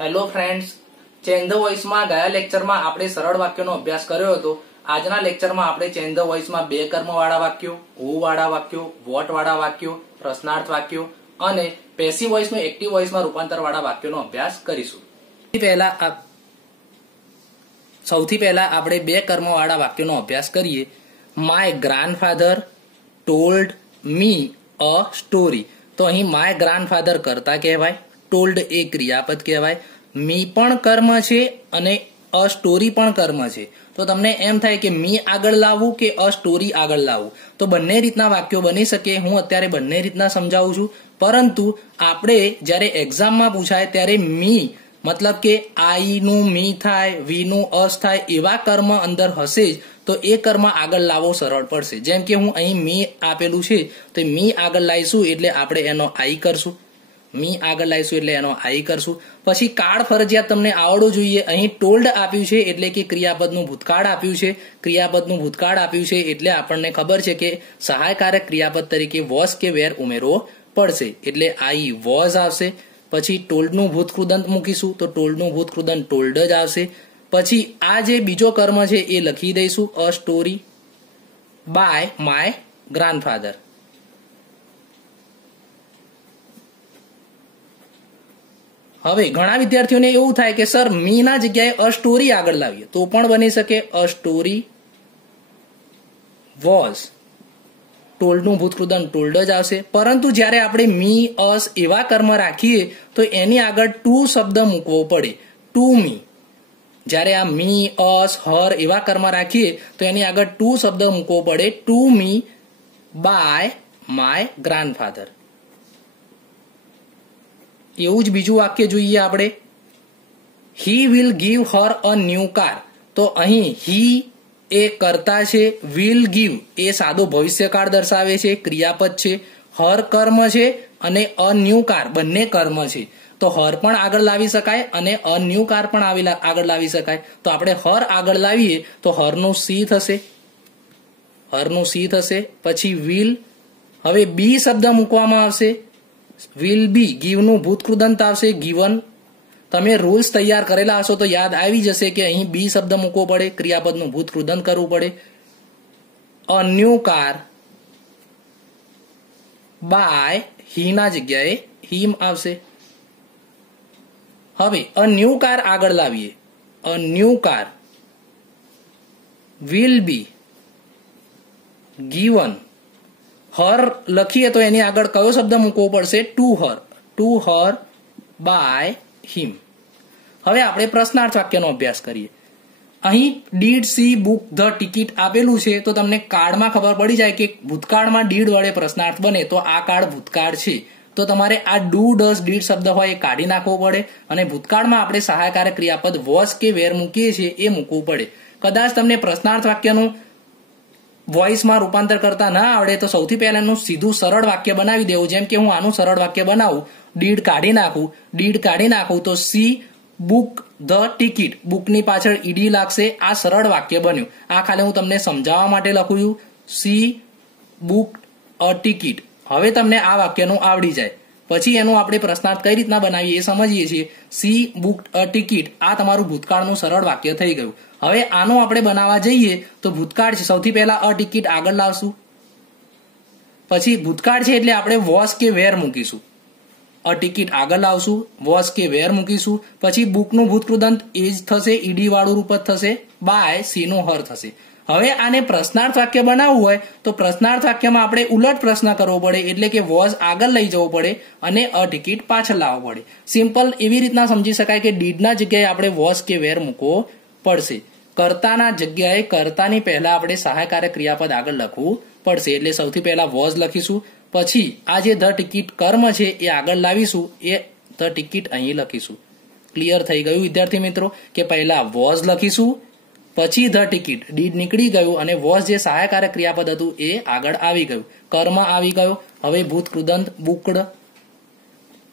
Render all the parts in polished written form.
Hello friends, change the વોઇસમાં ગયા લેક્ચરમાં આપણે સરળ વાક્યોનો અભ્યાસ કર્યો હતો. આજના લેક્ચરમાં આપણે ચેન્જ ધ વોઇસમાં બે કર્મવાળા વાક્યો, હુ વાળા વાક્યો, વોટ વાળા વાક્યો, પ્રશ્નાર્થ વાક્યો અને પેસિવ વોઇસનું એક્ટિવ વોઇસમાં રૂપાંતર વાળા વાક્યોનો અભ્યાસ કરીશું. સૌથી પહેલા આપણે બે કર્મવાળા વાક્યોનો અભ્યાસ કરીએ. My grandfather told me a story. તો અહીં માય ગ્રાન્ડફાધર કર્તા કહેવાય, ટોલ્ડ એ ક્રિયાપદ કહેવાય, મી પણ કર્મ છે અને અ સ્ટોરી પણ કર્મ છે. તો તમને એમ થાય કે મી આગળ લાવવું કે અ સ્ટોરી આગળ લાવવું, તો બંને રીતના વાક્યો બની શકે. હું અત્યારે બંને રીતના સમજાવું છું, પરંતુ આપણે જ્યારે એક્ઝામમાં પૂછાય ત્યારે મી મતલબ કે આઈ નું મી થાય, વી નું અસ થાય, એવા કર્મ અંદર હશે જ તો એ કર્મ આગળ લાવવો સરળ પડશે. જેમ કે હું અહીં મી આપેલું છે તો મી આગળ લાવીશું એટલે આપણે એનો આઈ કરશું, મી આગળ લાવીશું એટલે એનો આઈ કરશું. પછી કાળ ફરજિયાત તમને આવડવું જોઈએ. અહીં ટોલ્ડ આપ્યું છે એટલે કે ક્રિયાપદનું ભૂતકાળ આપ્યું છે. ક્રિયાપદનું ભૂતકાળ આપ્યું છે એટલે આપણને ખબર છે કે સહાયકારક ક્રિયાપદ તરીકે વોઝ કે વેર ઉમેરવો પડશે, એટલે આઈ વોઝ આવશે. પછી ટોલ્ડનું ભૂતકૃદંત મૂકીશું તો ટોલ્ડનું ભૂતકૃદંત ટોલ્ડ જ આવશે. પછી આ જે બીજો કર્મ છે એ લખી દઈશું, a story by my grandfather. હવે ઘણા વિદ્યાર્થીઓને એવું થાય કે સર મી ના જગ્યાએ અ સ્ટોરી આગળ લાવીએ તો પણ બની શકે. અ સ્ટોરી વોઝ, ટોલ્ડનું ભૂતકૃદંત ટોલ્ડ જ આવશે. પરંતુ જ્યારે આપણે મી અસ એવા કર્મ રાખીએ તો એની આગળ ટુ શબ્દ મૂકવો પડે, ટુ મી. જ્યારે આ મી અસ હર એવા કર્મ રાખીએ તો એની આગળ ટુ શબ્દ મૂકવો પડે, to me by my grandfather. એવું જ બીજું વાક્ય જોઈએ આપણે, he will give her a new car. તો અહીં હી એ કર્તા છે, વિલ ગીવ એ સાદો ભવિષ્યકાળ દર્શાવે છે, ક્રિયાપદ છે, હર કર્મ છે અને અ ન્યૂ કાર બંને કર્મ છે. તો હર પણ આગળ લાવી શકાય અને અ ન્યૂ કાર પણ આગળ લાવી શકાય. તો આપણે હર આગળ લાવીએ તો હરનું સી થશે, હરનું સી થશે. પછી વિલ, હવે બી શબ્દ મૂકવામાં આવશે, વિલ બી, ગીવનું ભૂતકૃદંત આવશે, ગીવન. તમે રૂલ્સ તૈયાર કરેલા હશો તો યાદ આવી જશે કે અહીં બી શબ્દ મૂકવો પડે, ક્રિયાપદનું ભૂતકૃદંત કરવું પડે. અ ન્યૂ કાર બાય હી ના જગ્યાએ હિમ આવશે. હવે અ ન્યૂ કાર આગળ લાવીએ, a new car will be given. Her લખીએ તો એની આગળ કયો શબ્દ મૂકવો પડશે? To her, to her by him. હવે આપણે પ્રશ્નાર્થ વાક્યનો અભ્યાસ કરીએ. અહીં did she book the ticket આપેલું છે તો તમને કાળમાં ખબર પડી જાય કે ભૂતકાળમાં ડીડ વડે પ્રશ્નાર્થ બને તો આ કાળ ભૂતકાળ છે. તો તમારે આ ડુ ડઝ ડીડ શબ્દ હોય એ કાઢી નાખવો પડે અને ભૂતકાળમાં આપણે સહાયકારક ક્રિયાપદ વોઝ કે વેર મૂકીએ છીએ એ મૂકવું પડે. કદાચ તમને પ્રશ્નાર્થ વાક્યનું વોઇસમાં રૂપાંતર કરતા ના આવડે તો સૌથી પહેલા એનું સીધું સરળ વાક્ય બનાવી દેવું. જેમ કે હું આનું સરળ વાક્ય બનાવું, ડીડ કાઢી નાખું, ડીડ કાઢી નાખું તો સી બુક ધ ટિકિટ, બુકની પાછળ ઈડી લાગશે. આ સરળ વાક્ય બન્યું. આ ખાલી હું તમને સમજાવવા માટે લખું છું, સી બુક અ ટિકિટ. હવે તમને આ વાક્યનું આવડી જાય. પછી એનું આપણે પ્રશ્નાર્થ કઈ રીતના બનાવીએ એ સમજીએ છીએ. સી બુક અ ટિકિટ, આ તમારું ભૂતકાળનું સરળ વાક્ય થઈ ગયું. હવે આનું આપણે બનાવવા જઈએ તો ભૂતકાળ છે, સૌથી પહેલા અ ટિકિટ આગળ લાવશું. પછી ભૂતકાળ છે એટલે આપણે વોઝ કે વેર મૂકીશું. અ ટિકિટ આગળ લાવશું, વોઝ કે વેર મૂકીશું. પછી બુકનું ભૂતકૃદંત એ જ થશે, ઈડી વાળું રૂપ જ થશે, બાય સી નું હર થશે. હવે આને પ્રશ્નાર્થ વાક્ય બનાવવું હોય તો પ્રશ્નાર્થ વાક્યમાં આપણે ઉલટ પ્રશ્ન કરવો પડે, એટલે કે વોઝ આગળ લઈ જવો પડે અને અ ટિકિટ પાછળ લાવવો પડે. સિમ્પલ એવી રીતના સમજી શકાય કે ડીડના જગ્યાએ આપણે વોઝ કે વેર મૂકવો પડશે. કર્તાના જગ્યાએ કર્તાની પહેલા આપણે સહાયકારક ક્રિયાપદ આગળ લખવું પડશે. એટલે સૌથી પહેલા વોઝ લખીશું, પછી આ જે ધ ટિકિટ કર્મ છે એ આગળ લાવીશું, એ ધ ટિકિટ અહીં લખીશું. ક્લિયર થઈ ગયું વિદ્યાર્થી મિત્રો કે પહેલા વોઝ લખીશું, પછી ધ ટિકિટ, ડીડ નીકળી ગયું અને વોઝ જે સહાયકારક ક્રિયાપદ હતું એ આગળ આવી ગયું, કર્મ આવી ગયો. હવે ભૂતકૃદંત બુકડ,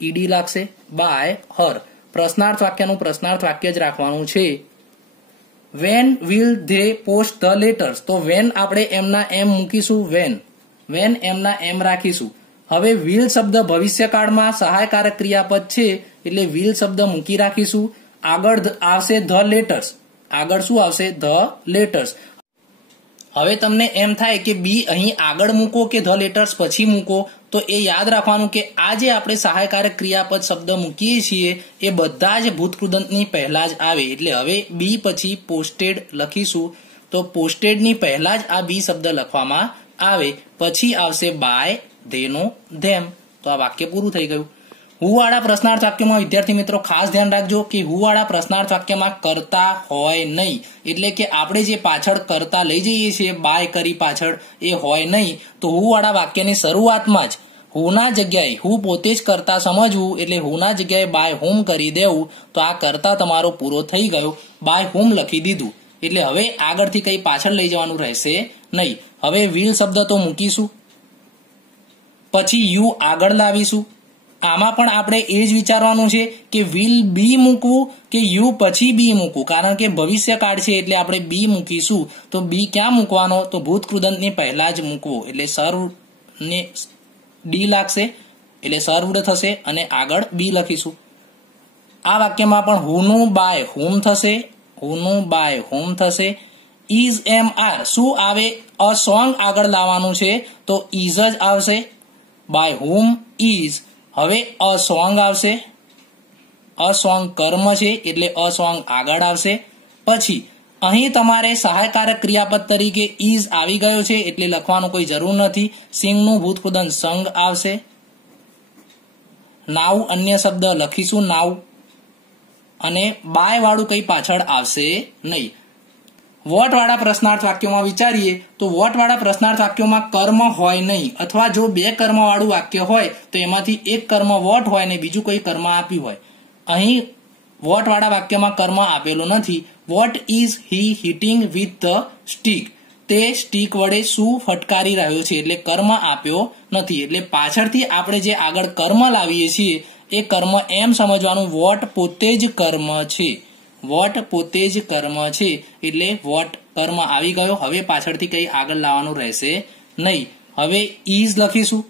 ઈડી લાગશે, બાય હર. પ્રશ્નાર્થ વાક્યનું પ્રશ્નાર્થ વાક્ય જ રાખવાનું છે. When will they post the letters, તો વેન આપણે એમના એમ મૂકીશું, વેન એમના એમ રાખીશું. હવે વિલ શબ્દ ભવિષ્યકાળમાં સહાયકારક ક્રિયાપદ છે એટલે will શબ્દ મૂકી રાખીશું. આગળ આવશે the letters. આગળ શું આવશે? the letters. હવે તમને એમ થાય કે બી અહીં આગળ મૂકો કે the letters પછી મૂકો, તો એ યાદ રાખવાનું કે આ જે આપણે સહાયકારક ક્રિયાપદ શબ્દ મૂકીએ છીએ એ બધા જ ભૂતકૃદંતની પહેલા જ આવે. એટલે હવે બી પછી પોસ્ટેડ લખીશું, તો પોસ્ટેડની પહેલા જ આ બી શબ્દ લખવામાં આવે. પછી આવશે બાય, ધેનો, ધેમ. તો આ વાક્ય પૂરું થઈ ગયું. હુ વાળા પ્રશ્નાર્થ વાક્યમાં વિદ્યાર્થી મિત્રો ખાસ ધ્યાન રાખજો કે હુ વાળા પ્રશ્નાર્થ વાક્યમાં કરતા હોય નહીં. એટલે કે આપણે જે પાછળ કરતા લઈ જઈએ છીએ બાય કરી પાછળ, એ હોય નહીં. તો હુ વાળા વાક્યની શરૂઆતમાં જ હુના જગ્યાએ હુ પોતે જ કરતા સમજવું, એટલે હુના જગ્યાએ બાય હુમ કરી દેવું. તો આ કરતા તમારો પૂરો થઈ ગયો. બાય હુમ લખી દીધું એટલે હવે આગળથી કઈ પાછળ લઈ જવાનું રહેશે નહીં. હવે will શબ્દ તો મૂકીશું, પછી યુ આગળ લાવીશું. આમાં પણ આપણે એ જ વિચારવાનું છે કે will બી મૂકવું કે યુ પછી બી મૂકવું, કારણ કે ભવિષ્યકાળ છે એટલે આપણે બી મૂકીશું. તો બી ક્યાં મૂકવાનો? તો ભૂતકૃદંતની પહેલા જ મૂકવો, એટલે સર્વને ડી લાગશે એટલે સર્વડ થશે અને આગળ બી લખીશું. આ વાક્યમાં પણ હુનું બાય હુમ થશે, હુનું બાય હુમ થશે. ઇઝ એમ આર શું આવે? અ સોંગ આગળ લાવવાનું છે તો ઇઝ જ આવશે. By whom is. હવે અ સોંગ આવશે, અ સોંગ કર્મ છે એટલે અ સોંગ આગળ આવશે. પછી અહીં તમારે સહાયકારક ક્રિયાપદ તરીકે ઇઝ આવી ગયો છે એટલે લખવાનું કોઈ જરૂર નથી. સિંગનું ભૂતકૃદંત સંગ આવશે. નાવ અન્ય શબ્દ લખીશું નાવ, અને બાય વાળું કઈ પાછળ આવશે નહીં. વોટ વાળા પ્રશ્નાર્થ વાક્યોમાં વિચારીએ તો વોટ વાળા પ્રશ્નાર્થ વાક્યોમાં કર્મ હોય નહીં, અથવા જો બે કર્મ વાળું વાક્ય હોય તો એમાંથી એક કર્મ વોટ હોય ને બીજું કોઈ કર્મ આપ્યું હોય. અહીં વોટ વાળા વાક્યમાં કર્મ આપેલું નથી. What is he hitting with the stick? તે સ્ટીક વડે શું ફટકારી રહ્યો છે, એટલે કર્મ આપ્યો નથી. એટલે પાછળથી આપણે જે આગળ કર્મ લાવીએ છીએ એ કર્મ એમ સમજવાનું વોટ પોતે જ કર્મ છે, વોટ પોતે જ કર્મ છે. એટલે વોટ કર્મ આવી ગયો. હવે પાછળથી કઈ આગળ લાવવાનું રહેશે નહીં. હવે ઇઝ લખીશું,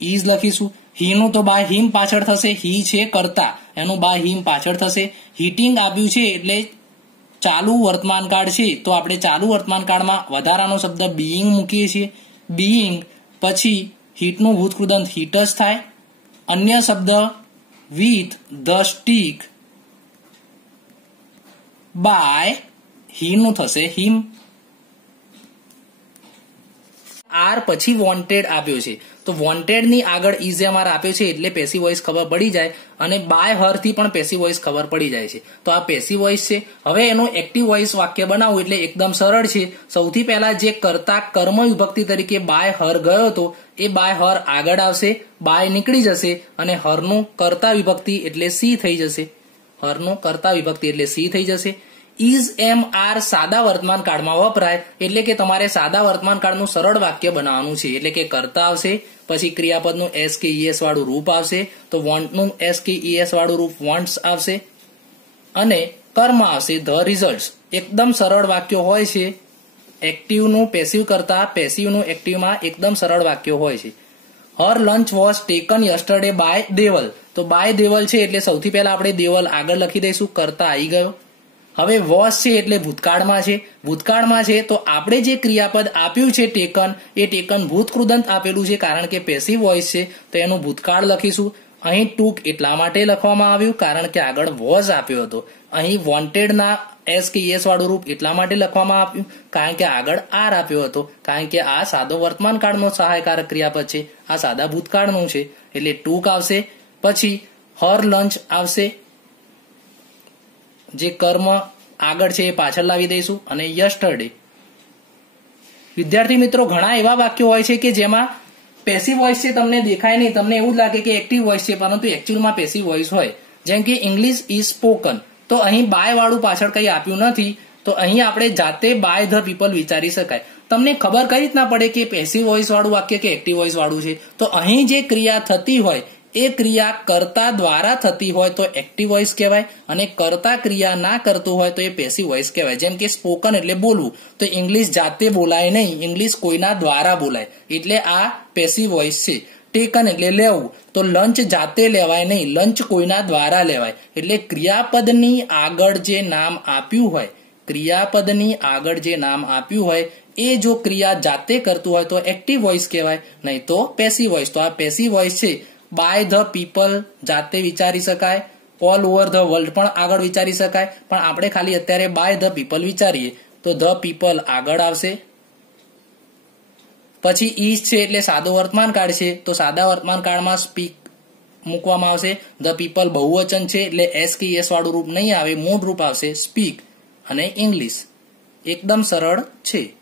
ઇઝ લખીશું. હીનું તો બાય હિમ પાછળ થશે, હી છે કરતા, એનું બાય હિમ પાછળ થશે. હીટિંગ આપ્યું છે એટલે ચાલુ વર્તમાન કાળ છે, તો આપણે ચાલુ વર્તમાન કાળમાં વધારાનો શબ્દ બીઈંગ મૂકીએ છીએ. બીઈંગ પછી હીટનું ભૂતકૃદંત હીટ જ થાય. અન્ય શબ્દ વિથ ધ સ્ટીક બાય હીનું થશે હિમ. આર પછી વોન્ટેડ આપ્યો છે તો વોન્ટેડ ની આગળ ઇઝએમઆર આપ્યો છે એટલે પેસિવ વોઇસ ખબર પડી જાય, અને બાય હર થી પણ પેસિવ વોઇસ ખબર પડી જાય છે. તો આ પેસિવ વોઇસ છે. હવે એનું એક્ટિવ વોઇસ વાક્ય બનાવવું એટલે એકદમ સરળ છે. સૌથી પહેલા જે કરતા કર્મ વિભક્તિ તરીકે બાય હર ગયો હતો એ બાય હર આગળ આવશે, બાય નીકળી જશે અને હરનું કર્તા વિભક્તિ એટલે સી થઈ જશે. હરનું કર્તા વિભક્તિ એટલે સી થઈ જશે. ઇઝ એમ આર સાદા વર્તમાન કાળમાં વપરાય એટલે કે તમારે સાદા વર્તમાન કાળનું સરળ વાક્ય બનાવવાનું છે. એટલે કે કરતા આવશે, પછી ક્રિયાપદનું એસ કે ઈએસ વાળું રૂપ આવશે, તો વોન્ટનું એસ કે ઈએસ વાળું રૂપ વોન્ટ્સ આવશે, અને કર્મ આવશે ધ રિઝલ્ટ્સ. એકદમ સરળ વાક્યો હોય છે. એક્ટિવનું પેસિવ કરતા પેસિવનું એક્ટિવમાં એકદમ સરળ વાક્યો હોય છે. Her lunch was taken yesterday by Deval. તો બાય દેવલ છે એટલે સૌથી પહેલા આપણે દેવલ આગળ લખી દઈશું, કરતા આવી ગયો. હવે વોઝ છે એટલે ભૂતકાળમાં છે. ભૂતકાળમાં છે તો આપણે જે ક્રિયાપદ આપ્યું છે ટેકન, એ ટેકન ભૂતકૃદંત આપેલું છે કારણ કે પેસિવ વોઇસ છે, તો એનું ભૂતકાળ લખીશું. અહીં ટૂંક એટલા માટે લખવામાં આવ્યું કારણ કે આગળ વોઝ આપ્યો હતો. અહીં વોન્ટેડના એસ કે એસ વાળું રૂપ એટલા માટે લખવામાં આવ્યું કારણ કે આગળ આર આપ્યો હતો, કારણ કે આ સાદો વર્તમાન કાળનો સહાયકારક ક્રિયાપદ છે, આ સાદા ભૂતકાળનું છે એટલે ટૂંક આવશે. પછી હર લંચ આવશે, જે કર્મ આગળ છે એ પાછળ લાવી દઈશું, અને યસ્ટરડે. વિદ્યાર્થી મિત્રો ઘણા એવા વાક્યો હોય છે કે જેમાં પેસિવ વોઇસ છે તમને દેખાય નહીં, તમને એવું લાગે કે એક્ટિવ વોઇસ છે પરંતુ એકચ્યુઅલમાં પેસિવ વોઇસ હોય. જેમ કે ઇંગ્લિશ ઇઝ સ્પોકન, તો અહીં બાય વાળું પાછળ કંઈ આપ્યું નથી, તો અહીં આપણે જાતે બાય ધ પીપલ વિચારી શકાય. તમને ખબર કઈ રીતના પડે કે પેસિવ વોઇસ વાળું વાક્ય કે એક્ટિવ વોઇસ વાળું છે? તો અહીં જે ક્રિયા થતી હોય એ ક્રિયા કર્તા દ્વારા થતી હોય તો એક્ટિવ વોઇસ કહેવાય, અને કર્તા ક્રિયા ના કરતું હોય તો એ પેસિવ વોઇસ કહેવાય. જેમ કે સ્પોકન એટલે બોલવું, તો ઇંગ્લિશ જાતે બોલાય નહીં, ઇંગ્લિશ કોઈના દ્વારા બોલાય, એટલે આ પેસિવ વોઇસ છે. ટેકન એટલે લેવું, તો લંચ જાતે લેવાય નહીં, લંચ કોઈના દ્વારા લેવાય. એટલે ક્રિયાપદની આગળ જે નામ આપ્યું હોય, ક્રિયાપદની આગળ જે નામ આપ્યું હોય એ જો ક્રિયા જાતે કરતું હોય તો એક્ટિવ વોઇસ કહેવાય, નહીં તો પેસિવ વોઇસ. તો આ પેસિવ વોઇસ છે. બાય ધ પીપલ જાતે વિચારી શકાય, ઓલ ઓવર ધ વર્લ્ડ પણ આગળ વિચારી શકાય, પણ આપણે ખાલી અત્યારે બાય ધ પીપલ વિચારીએ તો ધ પીપલ આગળ આવશે. પછી ઇઝ છે એટલે સાદો વર્તમાન કાળ છે, તો સાદા વર્તમાન કાળમાં સ્પીક મૂકવામાં આવશે. ધ પીપલ બહુવચન છે એટલે એસ કે એસ વાળું રૂપ નહીં આવે, મૂળ રૂપ આવશે સ્પીક. અને ઇંગ્લિશ એકદમ સરળ છે.